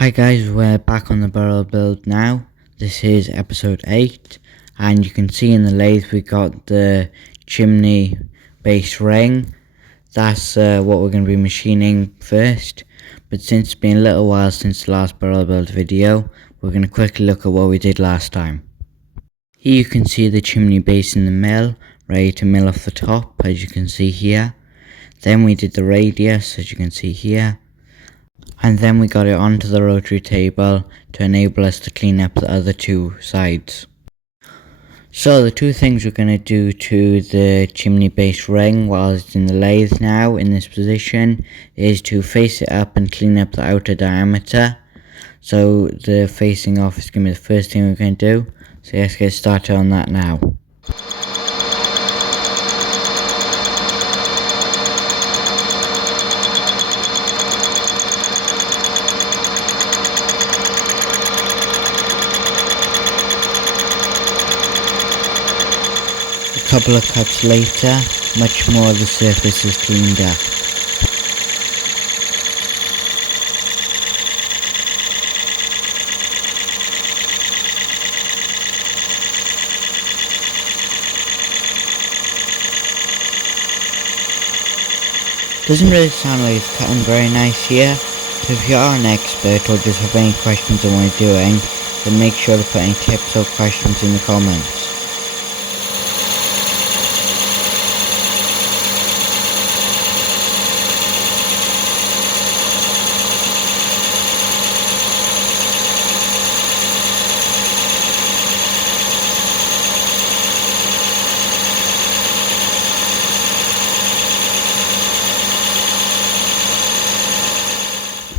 Hi guys, we're back on the Burrell Build now. This is episode 8 and you can see in the lathe we got the chimney base ring. That's what we're going to be machining first. But since it's been a little while since the last Burrell Build video, we're going to quickly look at what we did last time. Here you can see the chimney base in the mill, ready to mill off the top as you can see here. Then we did the radius as you can see here. And then we got it onto the rotary table to enable us to clean up the other two sides. So the two things we're going to do to the chimney base ring while it's in the lathe now in this position is to face it up and clean up the outer diameter. So the facing off is going to be the first thing we're going to do. So let's get started on that now. A couple of cuts later, much more of the surface is cleaned up. Doesn't really sound like it's cutting very nice here, so if you are an expert or just have any questions on what you're doing, then make sure to put any tips or questions in the comments.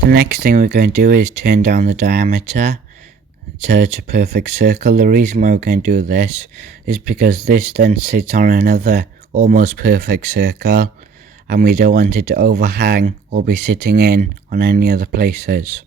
The next thing we're going to do is turn down the diameter till it's a perfect circle. The reason why we're going to do this is because this then sits on another almost perfect circle and we don't want it to overhang or be sitting in on any other places.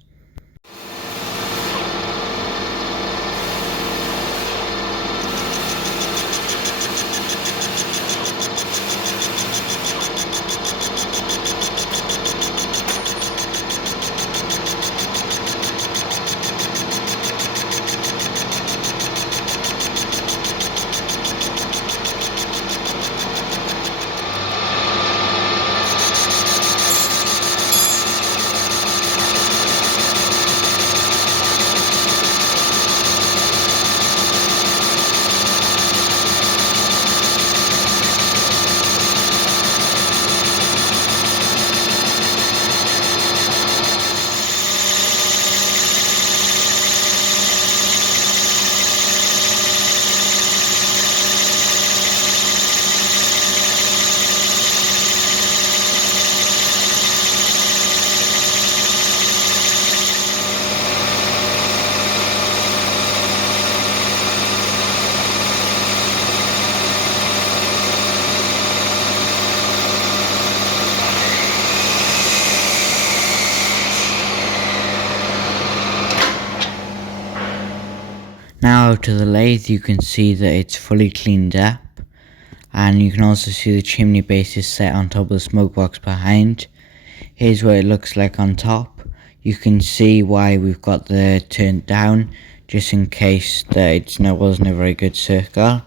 Now out to the lathe, you can see that it's fully cleaned up, and you can also see the chimney base is set on top of the smoke box behind. Here's what it looks like on top. You can see why we've got the turned down, just in case that wasn't a very good circle.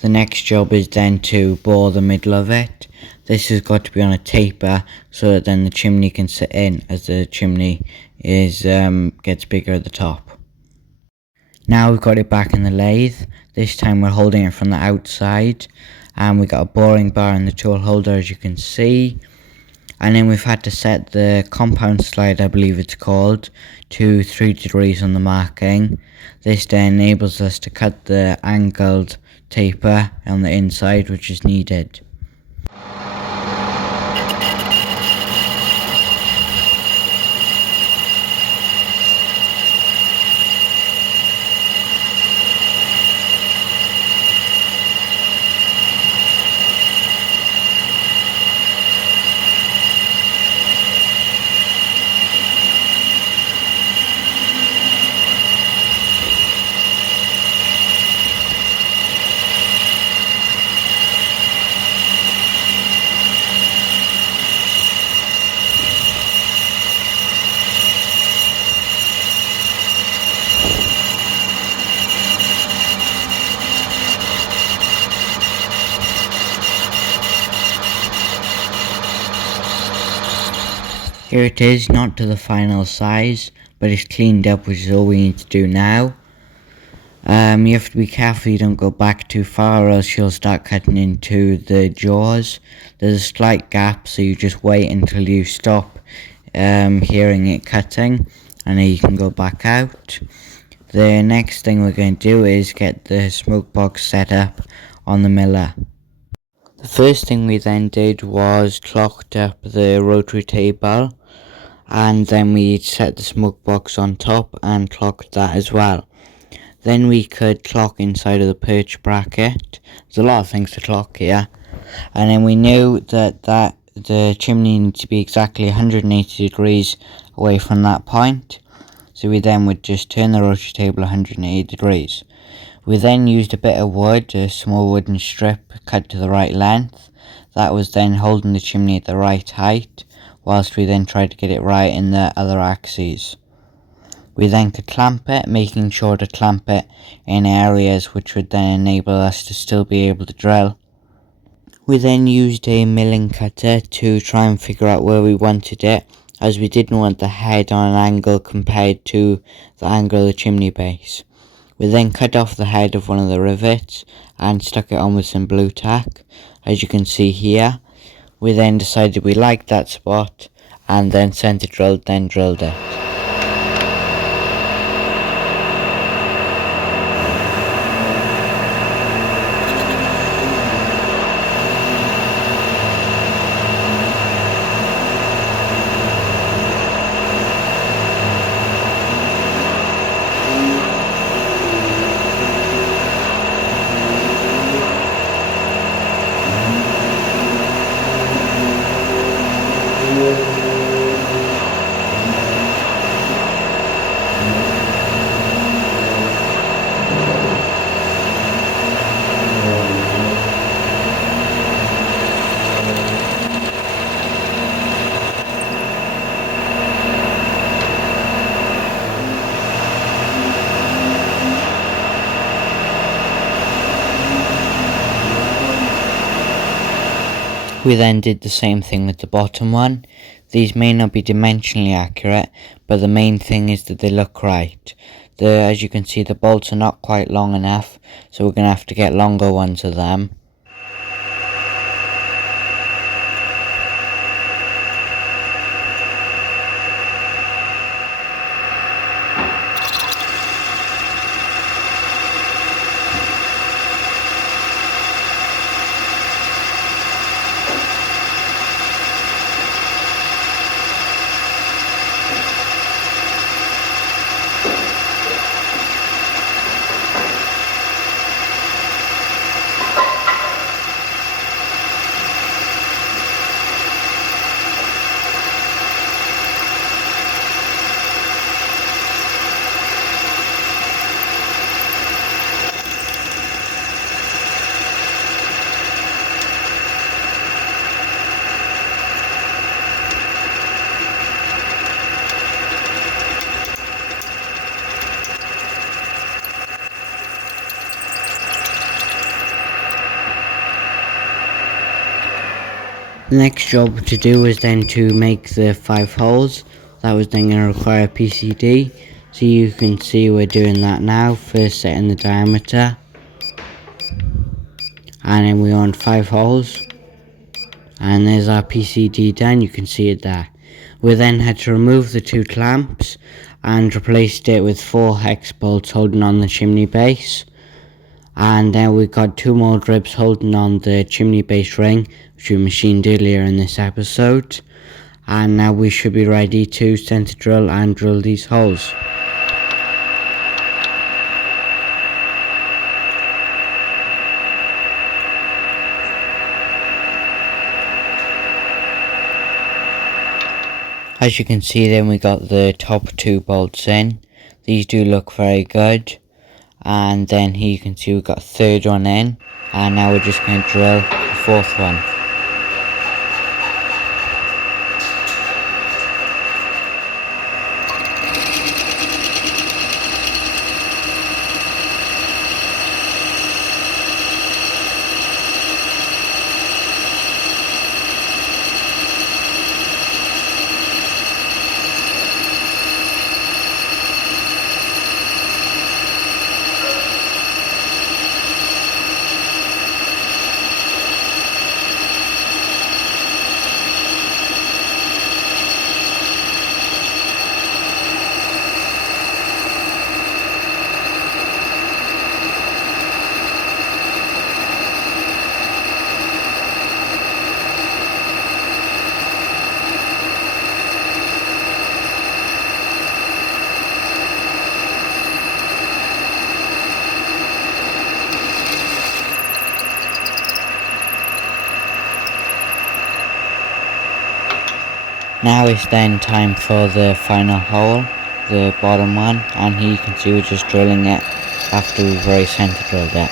The next job is then to bore the middle of it. This has got to be on a taper so that then the chimney can sit in as the chimney gets bigger at the top. Now we've got it back in the lathe. This time we're holding it from the outside, and we got a boring bar in the tool holder as you can see. And then we've had to set the compound slide, I believe it's called, to 3 degrees on the marking. This then enables us to cut the angled taper on the inside, which is needed. Here it is, not to the final size, but it's cleaned up, which is all we need to do now. You have to be careful you don't go back too far, or else you'll start cutting into the jaws. There's a slight gap, so you just wait until you stop hearing it cutting, and then you can go back out. The next thing we're going to do is get the smoke box set up on the miller. The first thing we then did was clocked up the rotary table, and then we set the smoke box on top and clocked that as well. Then we could clock inside of the perch bracket. There's a lot of things to clock here. And then we knew that the chimney needed to be exactly 180 degrees away from that point. So we then would just turn the rotary table 180 degrees. We then used a bit of wood, a small wooden strip cut to the right length. That was then holding the chimney at the right height, whilst we then tried to get it right in the other axes. We then could clamp it, making sure to clamp it in areas which would then enable us to still be able to drill. We then used a milling cutter to try and figure out where we wanted it, as we didn't want the head on an angle compared to the angle of the chimney base. We then cut off the head of one of the rivets and stuck it on with some blue tack, as you can see here. We then decided we liked that spot and then center drilled, then drilled it. We then did the same thing with the bottom one. These may not be dimensionally accurate, but the main thing is that they look right. As you can see, the bolts are not quite long enough, so we're going to have to get longer ones of them. The next job to do was then to make the 5 holes. That was then going to require a PCD. So you can see we're doing that now. First setting the diameter. And then we want 5 holes. And there's our PCD done, you can see it there. We then had to remove the 2 clamps and replaced it with 4 hex bolts holding on the chimney base. And then we got 2 more ribs holding on the chimney base ring, which we machined earlier in this episode. And now we should be ready to center drill and drill these holes. As you can see, then we got the top 2 bolts in. These do look very good. And then here you can see we've got a 3rd one in, and now we're just going to drill the 4th one. Now it's then time for the final hole, the bottom one, and here you can see we're just drilling it after we've already center drilled it.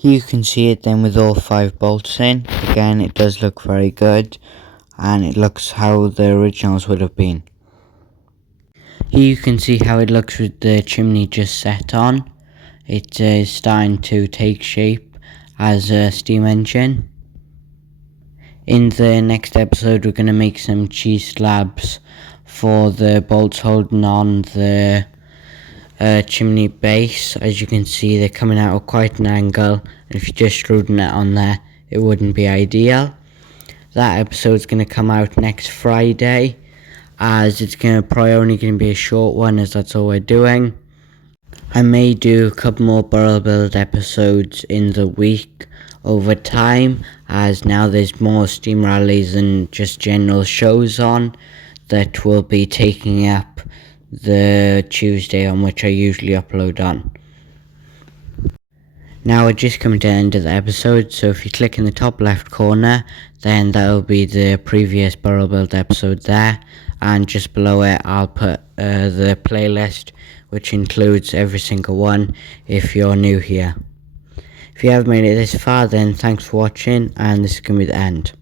You can see it then with all 5 bolts in. Again, it does look very good, and it looks how the originals would have been. Here you can see how it looks with the chimney just set on. It is starting to take shape as a steam engine. In the next episode we're going to make some cheese slabs for the bolts holding on the chimney base. As you can see, they're coming out at quite an angle, and if you just screwed it on there it wouldn't be ideal. That episode's going to come out next Friday, as it's probably only going to be a short one, as that's all we're doing. I may do a couple more Burrell Build episodes in the week over time, as now there's more steam rallies and just general shows on that will be taking up the Tuesday on which I usually upload on. Now we're just coming to the end of the episode, so if you click in the top left corner, then that will be the previous Burrell Build episode there, and just below it I'll put the playlist, which includes every single one if you're new here. If you have made it this far, then thanks for watching, and this is going to be the end.